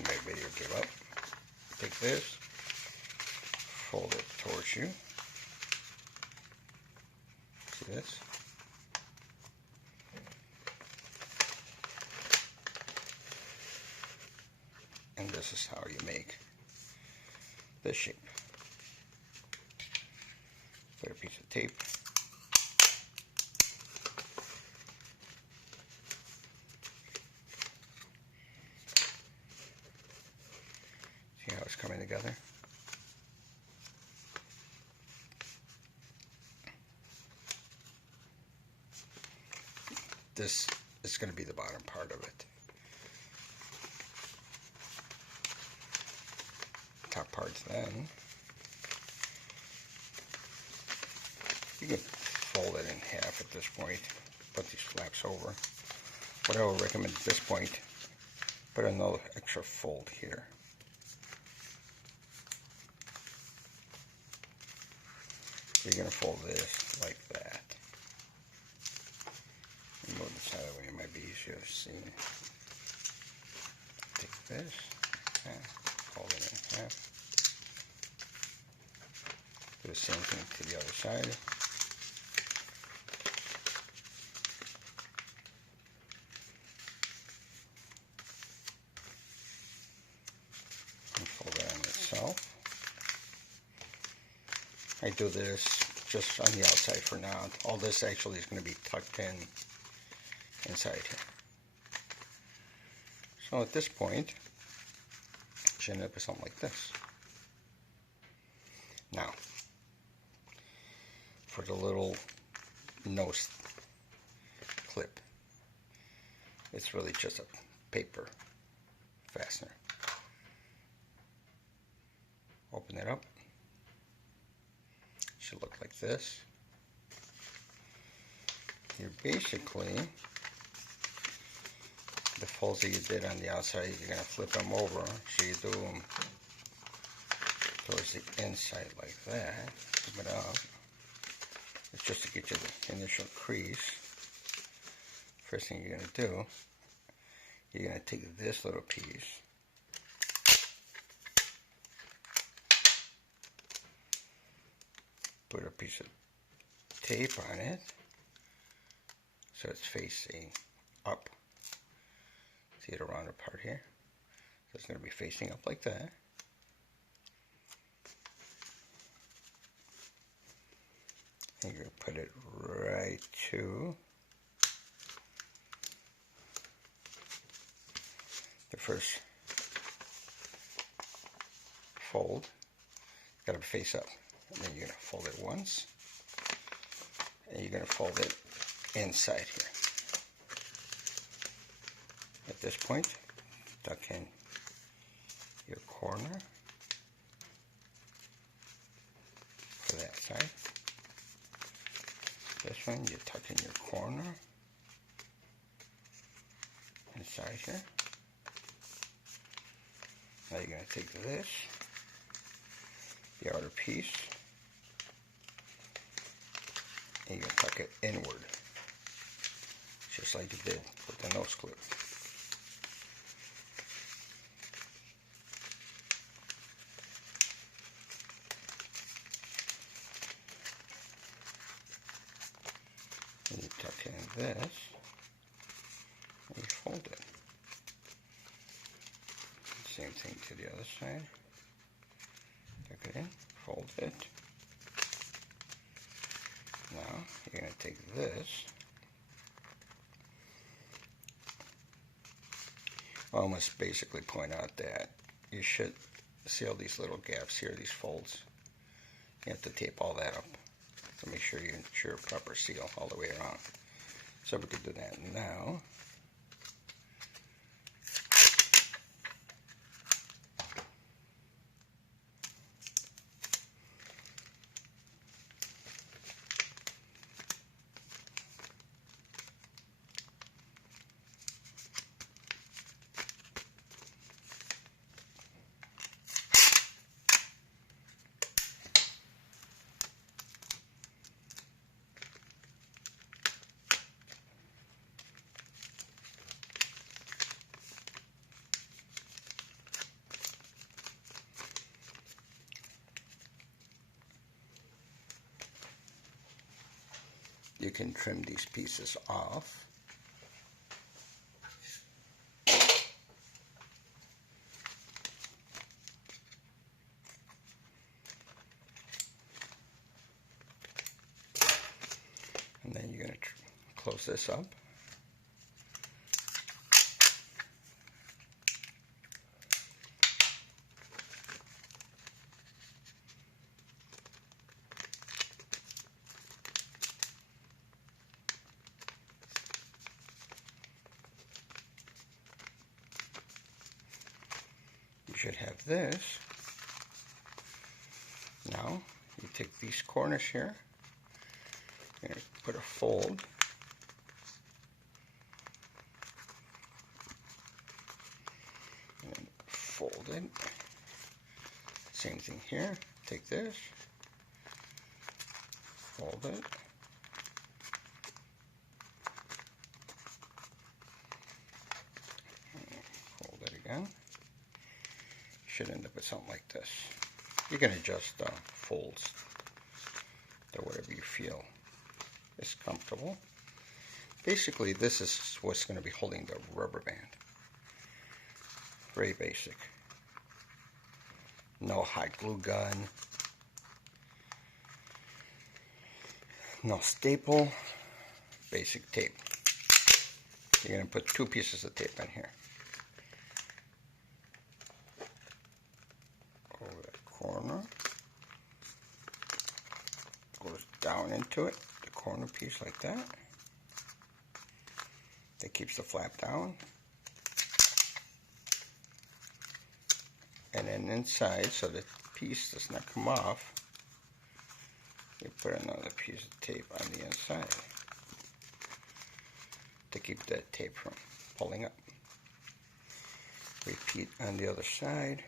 maybe you'll give up. Take this, fold it towards you. See this? And this is how you make this shape. Put a piece of tape. See how it's coming together? This is going to be the bottom part of it. Top part's then. You can fold it in half at this point. Put these flaps over. What I would recommend at this point, put another extra fold here. So you're going to fold this like that. Move this out of the way, it might be easier to see. Take this, fold it in half. Do the same thing to the other side. And fold it on itself. I do this just on the outside for now. All this actually is going to be tucked in inside here. So at this point, you should end up with something like this. Now, for the little nose clip, it's really just a paper fastener. Open it up. It should look like this. You're basically, the folds that you did on the outside, you're going to flip them over, so you do them towards the inside like that. Flip it out. It's just to get you the initial crease. First thing you're going to do, you're going to take this little piece, put a piece of tape on it, so it's facing up. See it around the part here? So it's going to be facing up like that. And you're going to put it right to the first fold. It's got to face up. And then you're going to fold it once. And you're going to fold it inside here. At this point, tuck in your corner for that side. This one, you tuck in your corner inside here. Now you're going to take this, the outer piece, and you're going to tuck it inward, just like you did with the nose clip. And you tuck in this, and you fold it. Same thing to the other side. Tuck it in, fold it. Now, you're going to take this. I almost basically point out that you should see all these little gaps here, these folds. You have to tape all that up to make sure you ensure proper seal all the way around. So we can do that now. you can trim these pieces off. And then you're going to close this up. You should have this. Now, you take these corners here, you're going to put a fold. And then fold it. Same thing here. Take this, fold it. Fold it again. Should end up with something like this. You can adjust the folds to whatever you feel is comfortable. Basically, this is what's going to be holding the rubber band. Very basic. No hot glue gun. No staple. Basic tape. You're going to put 2 pieces of tape in here. Over the corner. Goes down into it. The corner piece like that. That keeps the flap down. And then inside, so the piece does not come off, you put another piece of tape on the inside to keep that tape from pulling up. Repeat on the other side.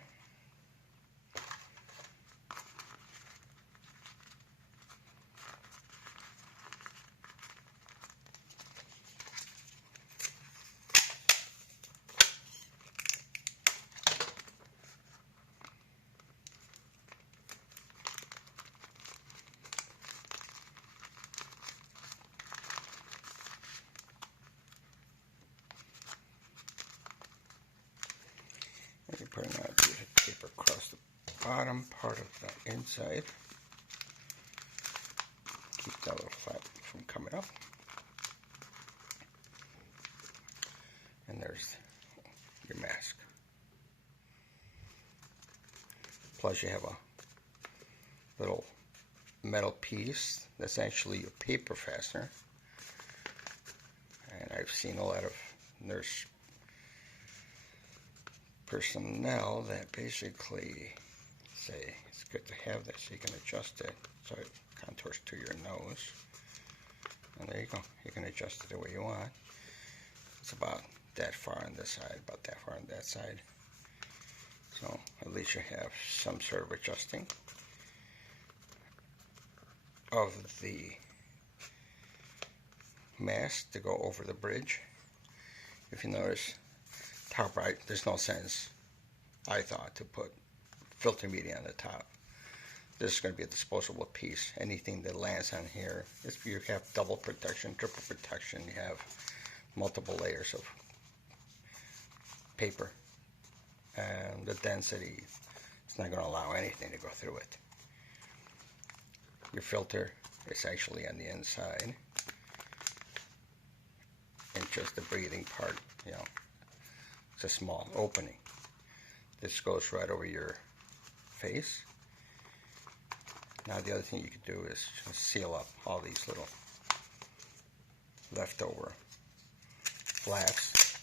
You put another piece of tape across the bottom part of the inside. Keep that little flap from coming up. And there's your mask. Plus you have a little metal piece that's actually a paper fastener. And I've seen a lot of nurse personnel that basically say it's good to have this. You can adjust it so it contours to your nose. And there you go. You can adjust it the way you want. It's about that far on this side, about that far on that side. So at least you have some sort of adjusting of the mask to go over the bridge. If you notice, top right, there's no sense, I thought, to put filter media on the top. This is going to be a disposable piece. Anything that lands on here, you have double protection, triple protection, you have multiple layers of paper. And the density is not going to allow anything to go through it. Your filter is actually on the inside. And just the breathing part, you know, it's a small opening. This goes right over your face. Now the other thing you could do is just seal up all these little leftover flaps.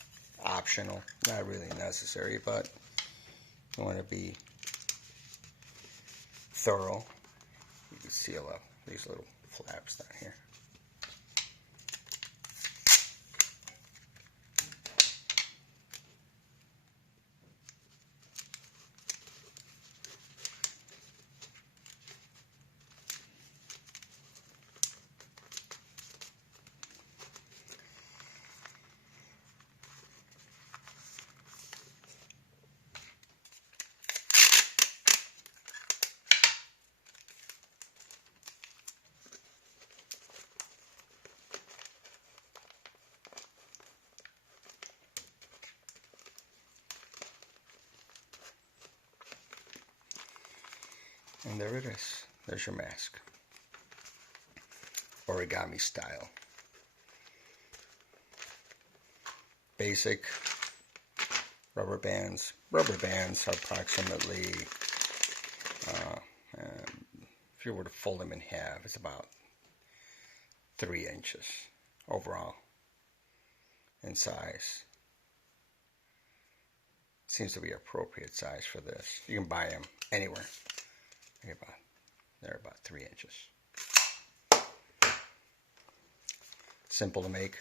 Optional, not really necessary, but you want to be thorough. You can seal up these little flaps down here. And there it is. There's your mask. Origami style. Basic rubber bands. Rubber bands are approximately, if you were to fold them in half, it's about 3 inches overall in size. Seems to be appropriate size for this. You can buy them anywhere. They're about 3 inches. Simple to make.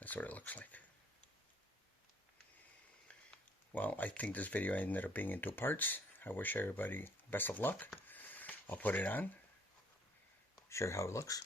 That's what it looks like. Well, I think this video ended up being in 2 parts. I wish everybody best of luck. I'll put it on, show you how it looks.